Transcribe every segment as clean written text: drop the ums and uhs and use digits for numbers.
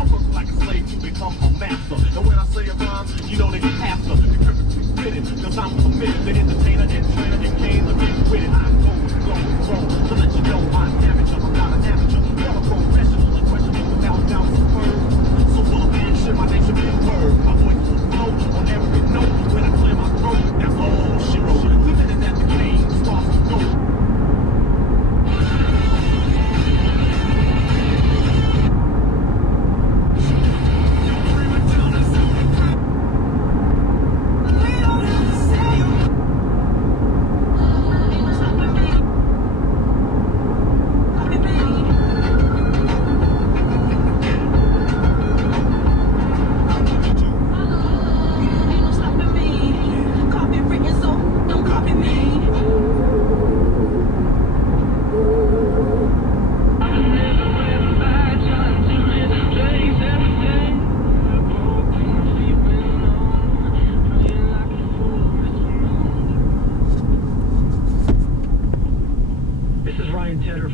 I work like a slave to become a master. And when I say a rhyme, you know that you have to be perfectly fitted. Cause I'm committed, the entertainer and trainer and came to get with it. I go with the flow, grown to let you know I'm amateur. I'm not an amateur, you're a professional, unquestionable, without doubt, superb. So full of action, my name should be a word. My voice will flow on every note. When I clear my throat, that's all she wrote. Living at the game, starts to go.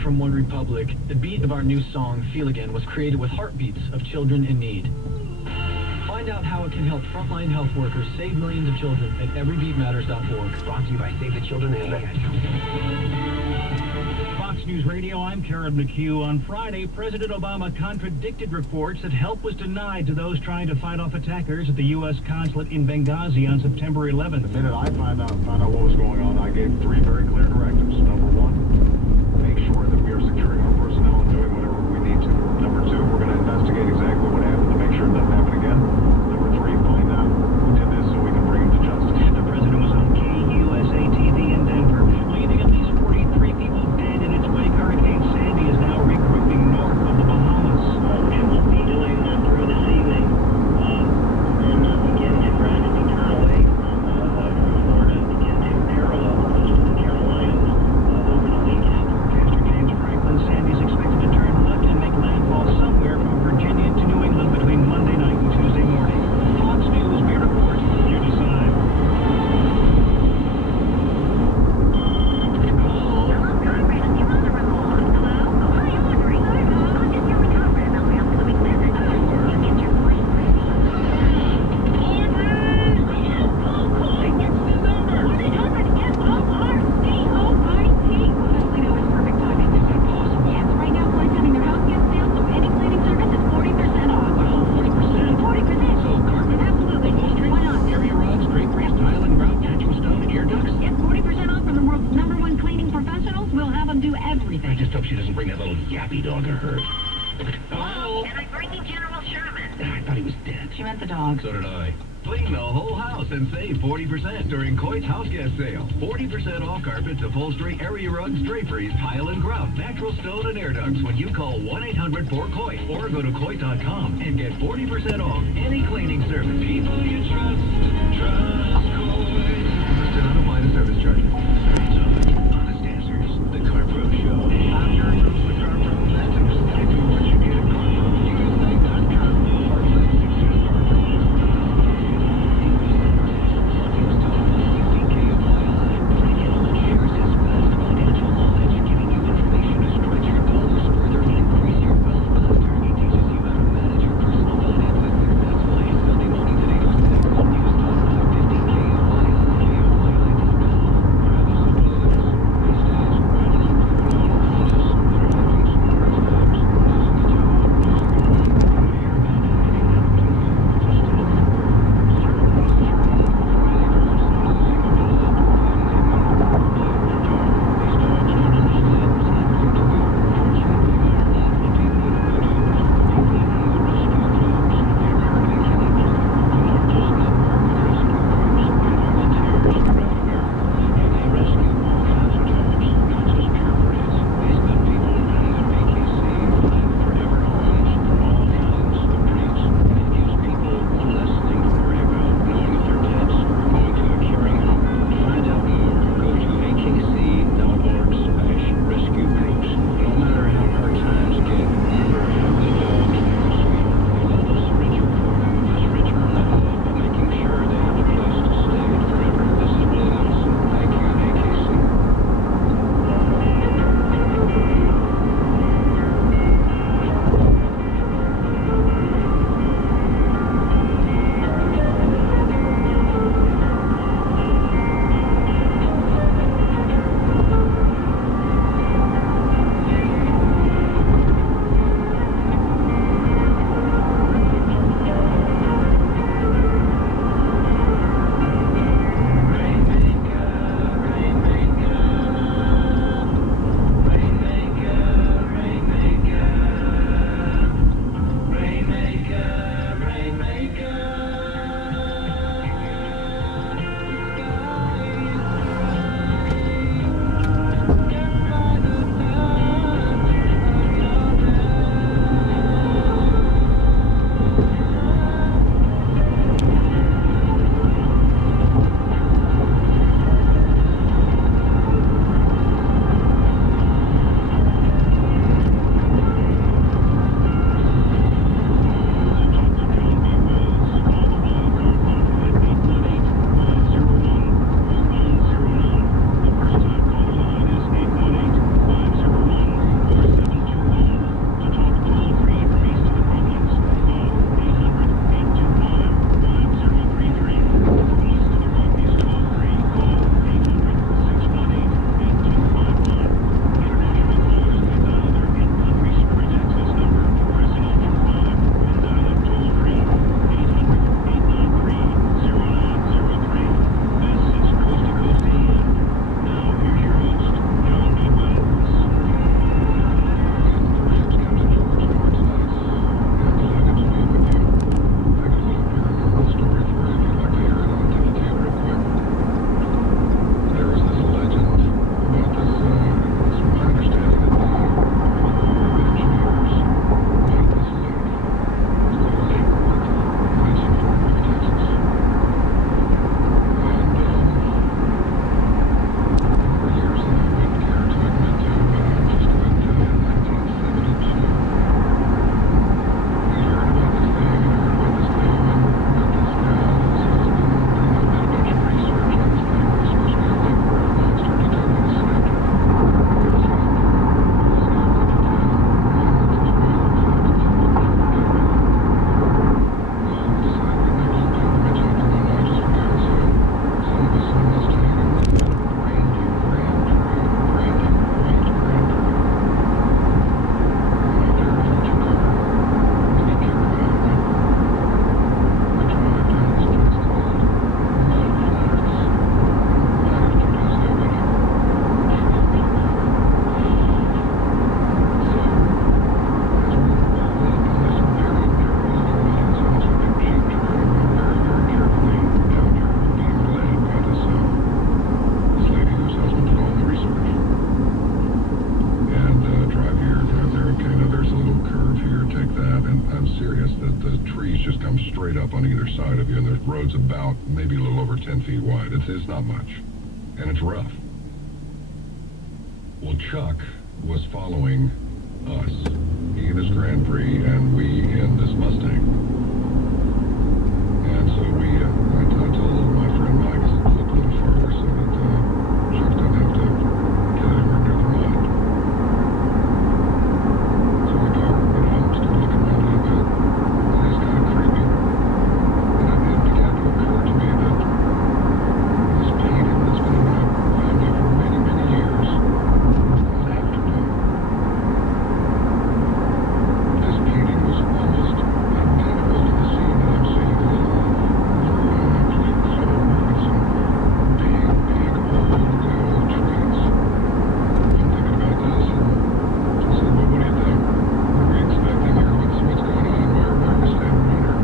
From One Republic, the beat of our new song, Feel Again, was created with heartbeats of children in need. Find out how it can help frontline health workers save millions of children at everybeatmatters.org. Brought to you by Save the Children and the Fox News Radio, I'm Karen McHugh. On Friday, President Obama contradicted reports that help was denied to those trying to fight off attackers at the U.S. consulate in Benghazi on September 11th. The minute I found out what was going on, I gave 3 very clear directives. Number 1, make sure that we are securing our personnel and doing whatever we need to. Number 2, we're going to investigate exactly what happened to make sure it doesn't happen again. Number 3, find out who did this so we can bring him to justice. The president was on KUSA TV in Denver, leaving at least 43 people dead in its wake. Hurricane Sandy is now regrouping north of the Bahamas. And we'll be doing that through this evening. And begin to gradually turn away from Florida and begin to parallel the coast of the Carolinas over the weekend. Forecaster James Franklin, Sandy's expected to turn left and make landfall somewhere from Virginia to New England between Monday night and Tuesday morning. Fox News, we report, you decide. So did I. Clean the whole house and save 40% during Coit's House Guest Sale. 40% off carpets, upholstery, area rugs, draperies, tile and grout, natural stone and air ducts when you call 1-800-4COIT or go to Coit.com and get 40% off any cleaning service. People you trust Coit. Don't apply to service charges. Honest answers. The CarPro Show. I'm your host, the CarPro. That's exactly what you get at CarPro. USA.com. trees just come straight up on either side of you, and the road's about maybe a little over 10 feet wide. It's not much, and it's rough. Well, Chuck was following us, he in his Grand Prix, and we in this Mustang. And so I told my friend Mike, I said, flip a little farther so that Chuck doesn't have to get anywhere near the mud. So we go, still looking around a little bit, and it's kind of creepy. And it began to occur to me that this painting that's been in my family for many, many years, one afternoon, this painting was almost identical to the scene that I'm seeing live. With some big, big old trees. I'm thinking about this, and I said, well, what do you think? What are we expecting here? What's going on? Why are we standing around here?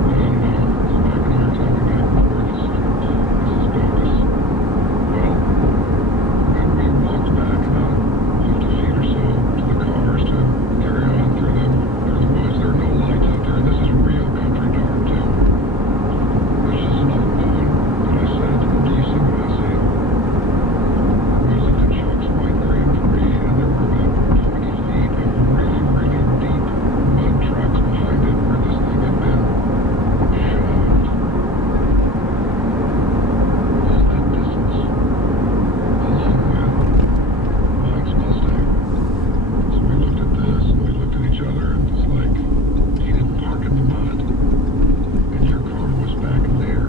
I don't know. So Mike and I are talking back and forth. This is bogus. Well, when we walked back about 50 feet or so to the cars to carry on through the woods, there are no lights out there, and this is real country dark, too. There's just enough moon, and I said, do you see what I see? We looked at Chuck's white Grand Prix, and there were about 20 feet of really, really deep mud tracks behind it where this thing had been shoved. All that distance, along with Mike's Mustang. So we looked at this, and we looked at each other, and it was like, he didn't park in the mud, and your car was back there.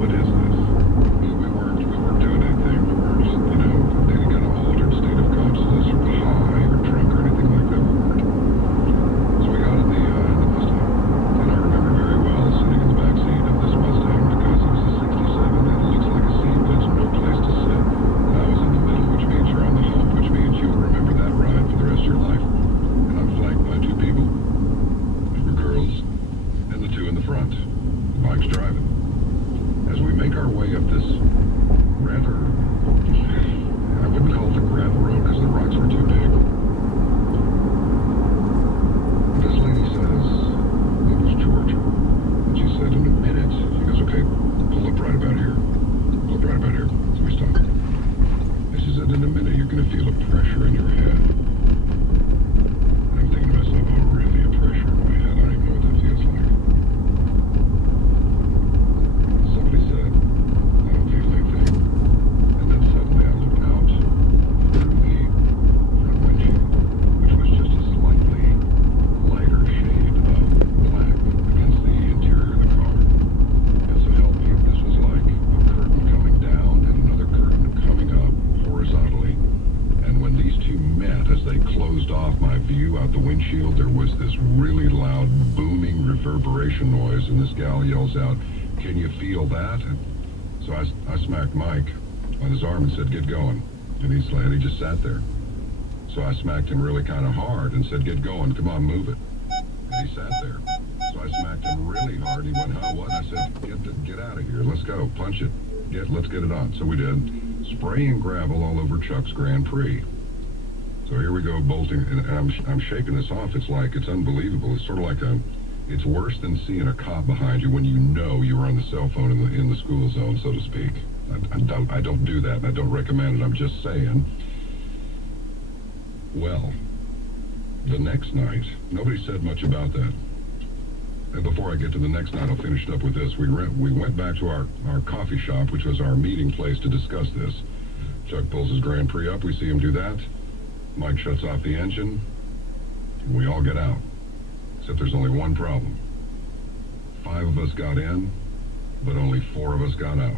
What is this? We weren't doing anything. We weren't, in any kind of altered state of consciousness or high or drunk or anything like that. We weren't. So we got in the Mustang, and I remember very well sitting in the back seat of this Mustang because it was a 67, and it looks like a seat, but it's no place to sit. And I was in the middle, which means you're on the hump, which means you'll remember that ride for the rest of your life. And I'm flanked by two people. They were girls, and the two in the front. Mike's driving. As we make our way up this rather, I wouldn't call it a gravel road because the rocks were too big. This lady says, it was Georgia, and she said, in a minute, she goes, okay, pull up right about here. Pull up right about here. So we stopped. And she said, in a minute, you're going to feel a pressure in your head. And I'm thinking to myself, oh, really, a pressure in my head? I don't even know what that feels like. Somebody said, I don't feel anything. And then suddenly I looked out through the front windshield, which was just a slightly lighter shade of black against the interior of the car. And so help me, this was like a curtain coming down and another curtain coming up horizontally. And when these two met, as they closed off my view out the windshield, there was this really loud booming reverberation noise, and this gal yells out, can you feel that? And so I smacked Mike on his arm and said, get going. And he just sat there. So I smacked him really kind of hard and said, get going, come on, move it. And he sat there. So I smacked him really hard. He went, huh, what? I said, get out of here, let's go, punch it. Let's get it on. So we did. Spraying gravel all over Chuck's Grand Prix. So here we go, bolting, and I'm shaking this off. It's like, it's unbelievable. It's sort of like it's worse than seeing a cop behind you when you know you were on the cell phone in the school zone, so to speak. I don't do that, and I don't recommend it. I'm just saying. Well, the next night, nobody said much about that. And before I get to the next night, I'll finish it up with this. We went back to our coffee shop, which was our meeting place to discuss this. Chuck pulls his Grand Prix up. We see him do that. Mike shuts off the engine. And we all get out. Except there's only one problem. 5 of us got in, but only 4 of us got out.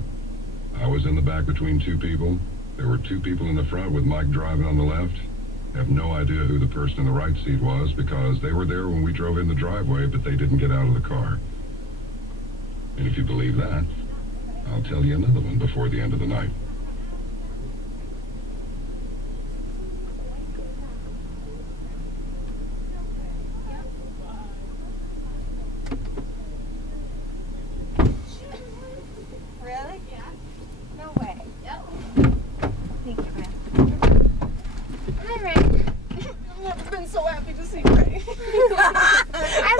I was in the back between 2 people. There were 2 people in the front with Mike driving on the left. I have no idea who the person in the right seat was because they were there when we drove in the driveway, but they didn't get out of the car. And if you believe that, I'll tell you another one before the end of the night. Really? Yeah. No way. Yep. Thank you, man. Hi, Ray. I've never been so happy to see Ray. I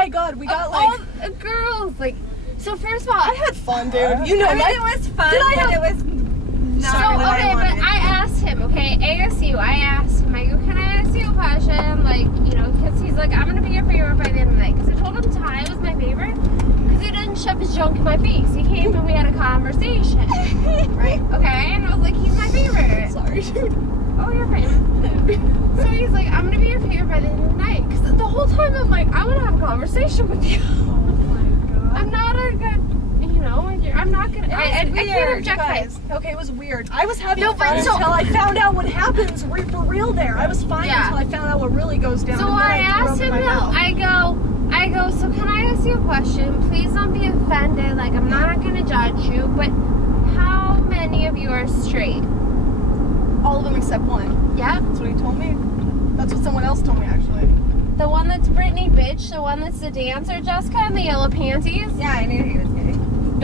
my god, we got all like. the girls, like, so first of all, I had fun, dude. You know, I mean, like, it was fun, Did I but have- it was not so, what I okay, but wanted. I asked him, okay, ASU, I asked him, I go, can I ask you a question? Like, you know, because he's like, I'm going to be your favorite by the end of the night. Because I told him Ty was my favorite. Because he didn't shove his junk in my face. He came and we had a conversation. Right? Okay? And I was like, he's my favorite. sorry, dude. Oh, you're fine. So he's like, I'm going to be your favorite by the end of the night. Because the whole time I'm like, I want to have a conversation with you. Oh my god. I'm not a good, you know, I'm not going to, I can't Weird, objectify. guys. Okay, it was weird. I was having No, fun but so- until I found out what happens for real there. I was fine Yeah. until I found out what really goes down. So and then I threw asked up in him, my mouth. I go, so can I ask you a question? Please don't be offended. Like, I'm not going to judge you, but how many of you are straight? All of them except one. Yep. That's what he told me. That's what someone else told me, actually. The one that's Brittany bitch, the one that's the dancer, Jessica, in the yellow panties. Yeah, I knew he was gay.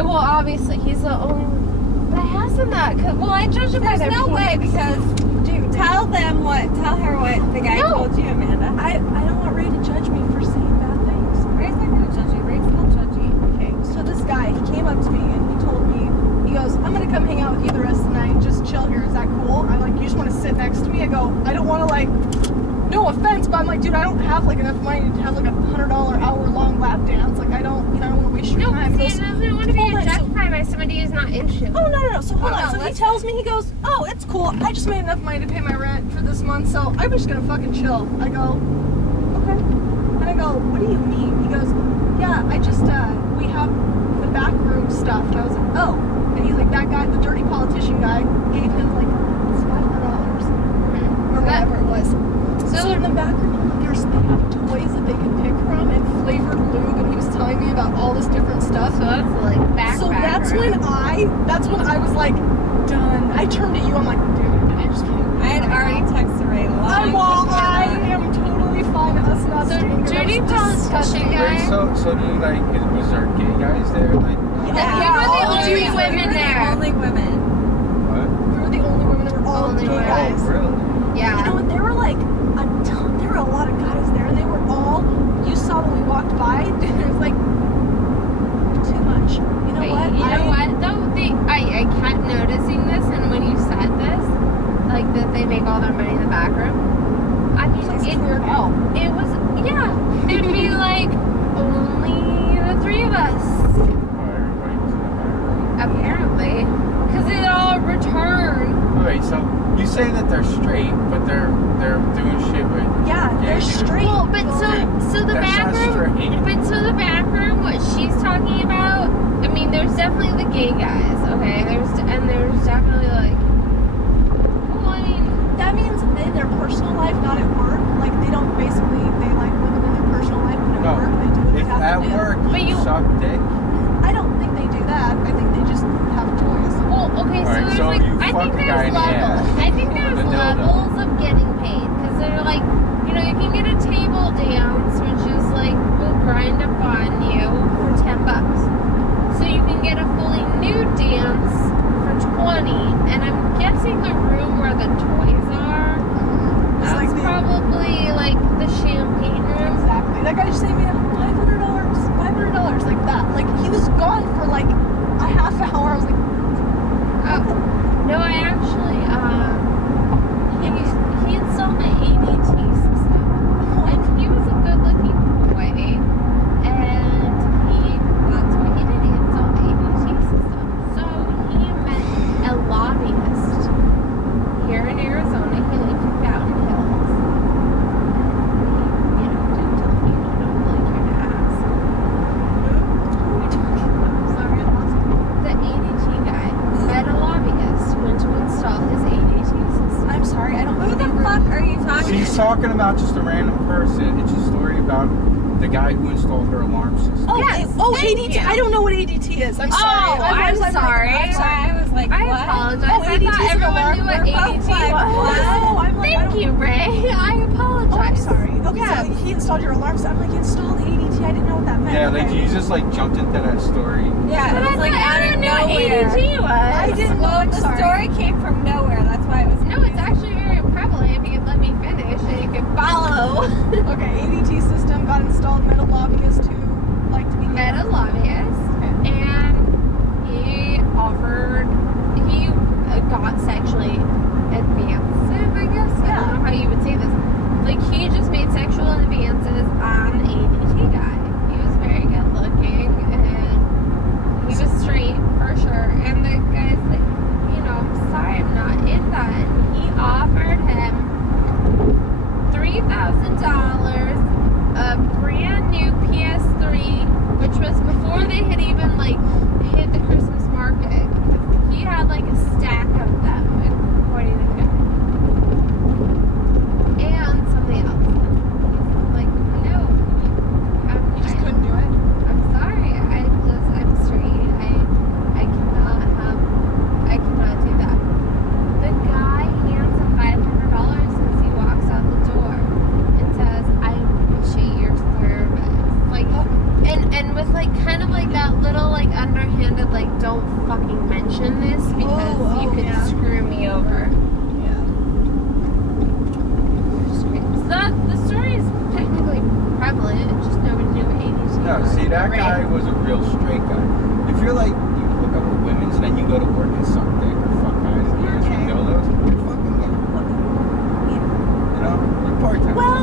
Well, obviously, he's the only one. But I asked him that, well, I judged him by There's their no way panties. because tell her what the guy No. told you, Amanda. I don't want Ray to judge me for saying bad things. Ray's not gonna judge you. Ray's not judgy. Okay, so this guy, he came up to me and he told me, he goes, I'm gonna come hang out with you the rest of the night and just chill here. Is that cool? I'm like, you just want to sit next to me? I go, I don't want to like, no offense, but I'm like, dude, I don't have like enough money to have like $100 hour-long lap dance. Like, I don't want to waste your No, time. because He he goes, doesn't want to be hold on, so- objectified by somebody who's not interested. Oh, no. So hold Oh, on. no, So he listen. tells me, he goes, oh, it's cool. I just made enough money to pay my rent for this month, so I'm just gonna fucking chill. I go, okay. And I go, what do you mean? He goes, yeah, I just, we have the back room stuff. And I was like, oh. And he's like, that guy, the dirty politician guy, gave him like $500 or whatever it was. So in the back room, they have toys that they can pick from and flavored lube, and he was telling me about all this different stuff. So that's like back. So that's when I was like, done. I turned to you, I'm like, dude, I just can't. I had already texted Ray long I am totally fine. Us not So staying here. dirty That was disgusting. politician guy. So do you like, was there gay guys there? Like, We were the only women there. Only women. what? We were the only women that were all Only gay women. guys. Oh, really? Yeah. You know what? There were like there were a lot of guys there, and they were all. You saw when we walked by. Dude, it was like too much. You know Wait, what? you know what though? I kept noticing this, and when you said this, like that they make all their money in the back room. I mean, It's weird hell. it was There'd be like only the three of us Oh, everybody was in the back room. apparently, because it all returned. Wait, so you say that they're straight, but they're doing shit with Yeah, they're dudes. straight. Well, but so the That's back not room, straight. but so the back room, what she's talking about. I mean, there's definitely the gay guys, okay? There's definitely like, well, I mean, That means in their personal life, not at work. Like they don't basically they like live it in their personal life, but at No, work they do what they if have at to do. work But you you- suck dick, I don't think they do that. I think they just have toys. well, okay, so Alright, there's so like, you I fuck think a guy there's in the levels. ass I think there's with a dildo. levels of getting paid, because they're like, you know, you can get a table dance, which is like, we'll grind up on you for $10. So you can get a fully nude dance for $20, and I'm guessing the room where the toys are, It's that's like the- probably like the champagne room. Exactly. That guy just saved me $500 like that. Like he was gone for like a half hour. I was like, Oh, no, I actually, he installed my ADT system. And he was a good-looking boy, and that's what he did. He installed the ADT system. So he met a lobbyist here in Arizona. He lived in Fountain Hills. You know, do tell me you don't really care to ask. sorry, I lost it. The ADT guy met a lobbyist, went to install his ADT system. I'm sorry, I don't know Who the fuck are you talking she's talking about just a random person. It's a story about the guy who installed her alarm system. Oh, Yes, thank ADT. you. I don't know what ADT is. I'm sorry. Oh, I'm like, sorry. I'm sorry. I was like, I what? apologize. Oh, I ADT thought is an everyone alarm. knew what We're ADT both like, was. what? Oh, I'm like, I Thank don't- you, Ray. I apologize. Oh, I'm sorry. Okay, Yeah. so he installed your alarm system. I'm like, he installed ADT. I didn't know what that meant. Yeah, like Okay. you just like jumped into that story. Yeah, But it was like out I of didn't know what nowhere. ADT was. I didn't know. Well, I'm the sorry. story came from nowhere. That's why it was. No, it's actually very prevalent. If you could let me finish and you could follow. Okay, ADT system got installed. Met a lobbyist who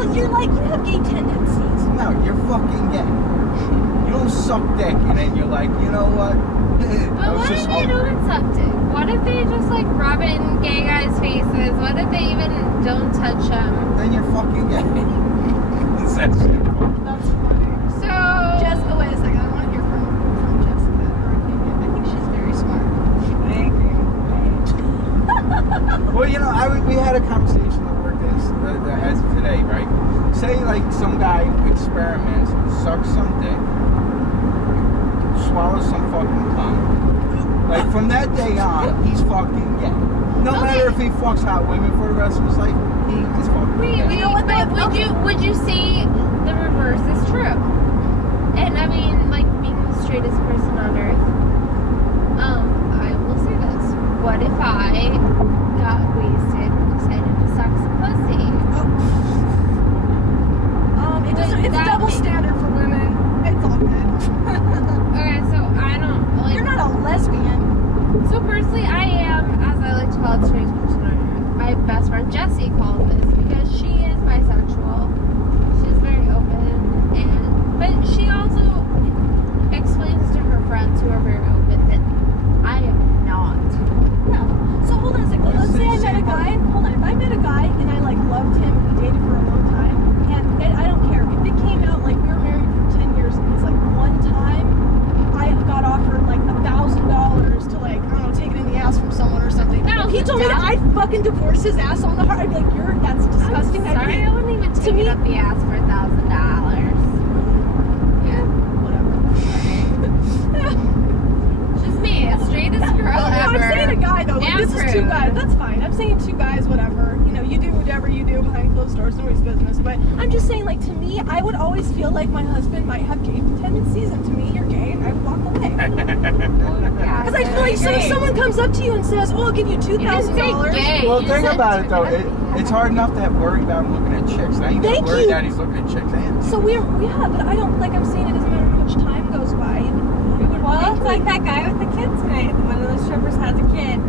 Well, you're like, you have gay tendencies. No, you're fucking gay. You don't suck dick and then you're like, you know what? But what if they don't suck dick? What if they just like rub it in gay guys' faces? What if they even don't touch them? Then you're fucking gay. It's that simple. That's funny. So Jessica, wait a second. I want to hear from Jessica, her opinion. I think she's very smart. I agree. Well, you know, we had a conversation at work as of today, right? Say like some guy experiments, sucks some dick, swallows some fucking cum. Like from that day on, he's fucking gay. No matter if he fucks hot women for the rest of his life, he is fucking gay. you know what? But would you say the reverse is true? And I mean, like being the straightest person on earth. I will say this: what if I got wasted and decided to suck some pussy? It's a double standard for women. It's all good. Okay, so I don't like. You're not a lesbian. So personally, I am, as I like to call it, straight person on earth. My best friend Jessie calls this because she is bisexual. She's very open, but she also explains to her friends who are very open that I am not. Yeah. So hold on a second. Let's say I met a guy. Hold on. If I met a guy and I like loved him, we dated for a long time, and I don't care if it came out like we were married for 10 years, and it's like one time I got offered like $1,000 to like I don't know take it in the ass from someone or something. He told me that I'd fucking divorce his ass on the heart. I'd be like, that's disgusting. I'm sorry, I wouldn't even take it up the ass for $1,000. Yeah, whatever. Just me, the straightest girl No, ever. I'm saying a guy though. Like, this is two guys. That's fine. I'm saying two guys, whatever. You know, you do whatever you do behind closed doors, nobody's business. But I'm just saying, like, to me, I would always feel like my husband might have gay tendencies, and to me, you're gay, and I would walk away. Because I feel like so if someone comes up to you and says, "Oh, I'll give you $2,000." Well, think about it though. It's hard enough to have worried about him looking at chicks. Now you get worried that he's looking at chicks. So yeah, but I don't like. I'm saying it doesn't matter how much time goes by. Well, it's like that guy with the kids tonight. One of those strippers has a kid.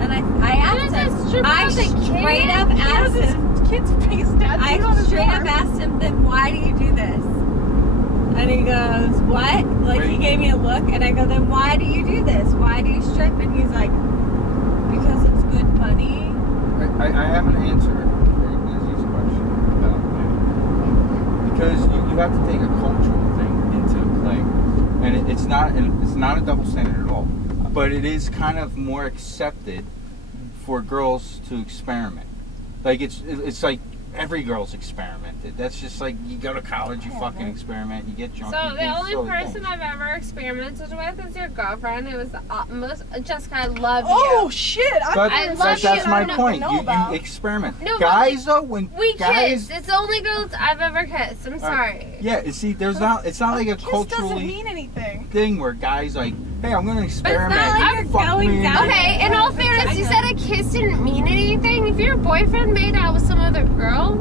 And I asked him. I straight up asked him. Kid's face tattooed I on his straight arm. up asked him, then why do you do this? And he goes, what? Like he gave me a look, and I go, then why do you do this? Why do you strip? And he's like, because it's good money. I have an answer for Lizzie's question about that. Because you have to take a cultural thing into play, and it's not a double standard at all. But it is kind of more accepted for girls to experiment. Like it's like every girl's experimented. That's just like you go to college, you fucking experiment, you get drunk. So the only person I've ever experimented with is your girlfriend. It was the utmost. Jessica, I love you. Oh shit! I love that's you. my I point. know You about. experiment. No, Guys though, when we guys, kissed. It's the only girls I've ever kissed. I'm sorry. yeah. See, it's not like a Kiss culturally doesn't mean anything. thing where guys like, hey, I'm gonna experiment. like you're Fuck going me. down Okay, in all fairness, you said a kiss didn't mean anything. If your boyfriend made out with some other girl,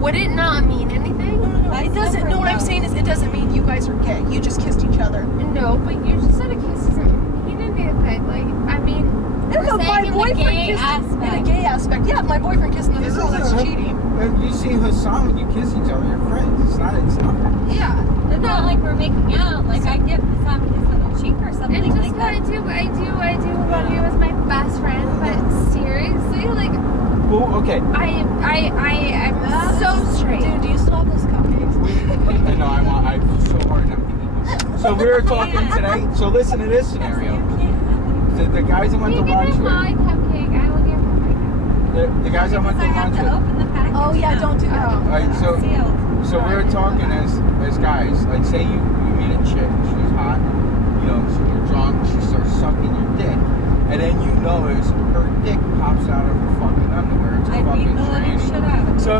would it not mean anything? No. It doesn't. No, what I'm saying is, it doesn't mean you guys are gay. You just kissed each other. No, but you just said a kiss doesn't mean anything. Like, I mean, No, we're my saying in the boyfriend gay kissed aspect. in a gay aspect. Yeah, my boyfriend kissed another This girl. That's isn't- cheating. You see Hassan when you kiss each other, you're friends. It's not. Yeah. It's not like we're making out. Like I give some kiss on the cheek or something And just like that. I do love you as my best friend, but seriously, like, Well, okay. I'm so straight. Dude, do you still have those cupcakes? I know I'm so hard not to eat them. So we were talking today. So listen to this scenario. The guys I went to You give lunch me with. my cupcake, I will give them right now. The guys I went to I have lunch to with. open the package. Oh yeah, don't do that. Oh. Alright, so Sealed. So we were talking as guys, like say you meet a chick, she's hot, you know, so you're drunk, she starts sucking your dick, and then you notice her dick pops out of her fucking underwear. It's a I beat fucking the living tranny. shit out of it. So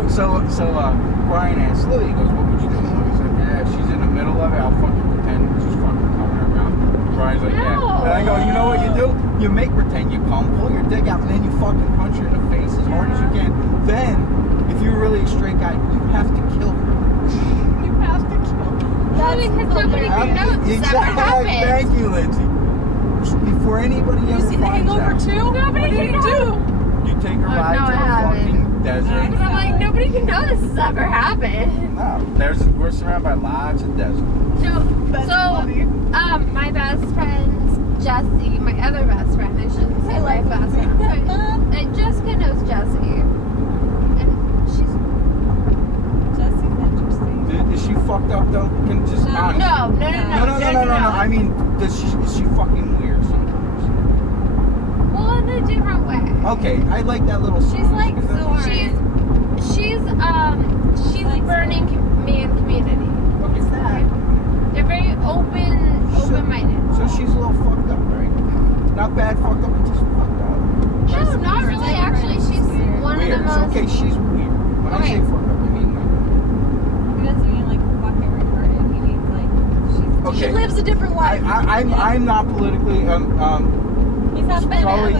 Brian asked Louie, he goes, what would you do? He said, yeah, if she's in the middle of it, I'll fucking pretend she's fucking coming around. Brian's like, yeah. No. And I go, you know what you do? You make pretend you come, pull your dick out, and then you fucking punch her in the face as hard as you can. Then, if you're really a straight guy, you have to kill her. You have to kill. Well, because nobody can know it's never happened. Thank you, Lindsay. Before anybody You ever seen The finds Hangover out, 2? What do you do? you take a ride no, to I the haven't. fucking desert. But I'm like, nobody can you know this has ever happened. No, we're surrounded by lots of desert. That's funny. My best friend Jessie, my other best friend, I shouldn't say my best friend, but Jessica knows Jessie, and she's Jessie's interesting. Is she fucked up though? Can just honest. no. No. I mean, is she fucking weird sometimes? Well, in a different way. Okay, I like that little. She's like She's Burning Man community. Okay. What's that? They're very open-minded. So she's a little fucked up, right? Not bad fucked up, but just fucked up. No, not really. Actually, she's one of the Weird. most. Okay, she's weird. When I say fucked up, I mean He doesn't mean like fucking retarded. He means like she's. like. Okay. She lives a different life. I'm not politically He's not been probably you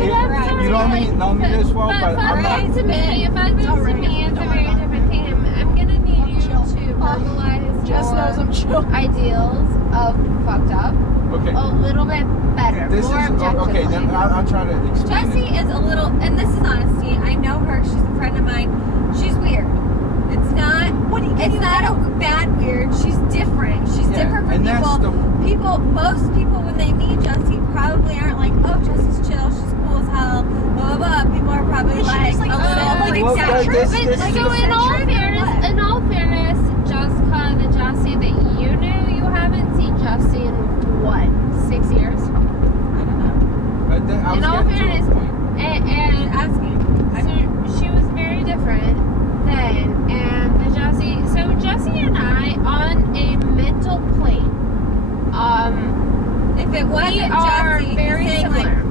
don't know me this well, but I'm not. To me, if I was to me, it's a very different thing. I'm gonna need you to verbalize Jess knows I'm chill. ideals of fucked up Okay. a little bit better, This more is objectively. okay. Then I'll try to explain Jessie it. is a little, and this is honesty. I know her. She's a friend of mine. She's weird. It's not. It's not a bad weird. She's different. She's different from and that's people. Most people when they meet Jessie probably aren't like, oh, Jessie's chill. She's cool as hell. Blah blah blah. People are probably Is she like, just like, a little like Well, eccentric. this But is so the in all eccentric? fairness, Jessica, the Jessie that you knew, you haven't seen Jessie in what, 6 years? I was in all getting to a fairness, point. and Asking. so she was very different then, and the Jessie. So Jessie and I, on a mental plane, If it wasn't we are Jessie, very he's saying similar. like,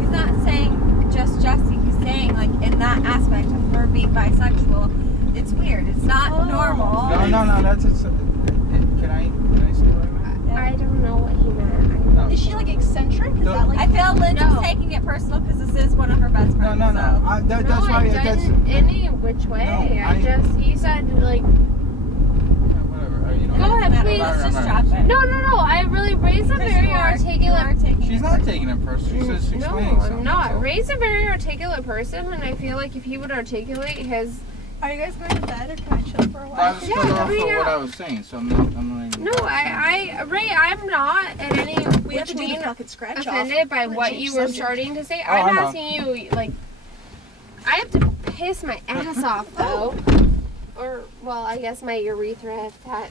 he's not saying just Jessie. He's saying like in that aspect of her being bisexual, it's weird. It's not normal. No. That's it. Can I say what I meant? I don't know what he meant. No. Is she like eccentric? Is that like? I feel Lindsay's No. taking it personal because this is one of her best friends. No. So. That's No, why. I That's didn't any which way. No, He said like. whatever. You know. Go ahead, please. Let's just drop it. No. I really raised a very articulate. She's not taking it personally. She's just No, explaining something. I'm not. so. Ray's a very articulate person, and I feel like if he would articulate his. Are you guys going to bed or can I chill for a I while? was going off hurry of what up. I was saying, so I'm not even. No, Ray, I'm not at any We have to do the mean fucking scratch off. offended by Let's what change you were subject. starting to say. Oh, I'm I know. asking you, like, I have to piss my ass off though, or well, I guess my urethra if that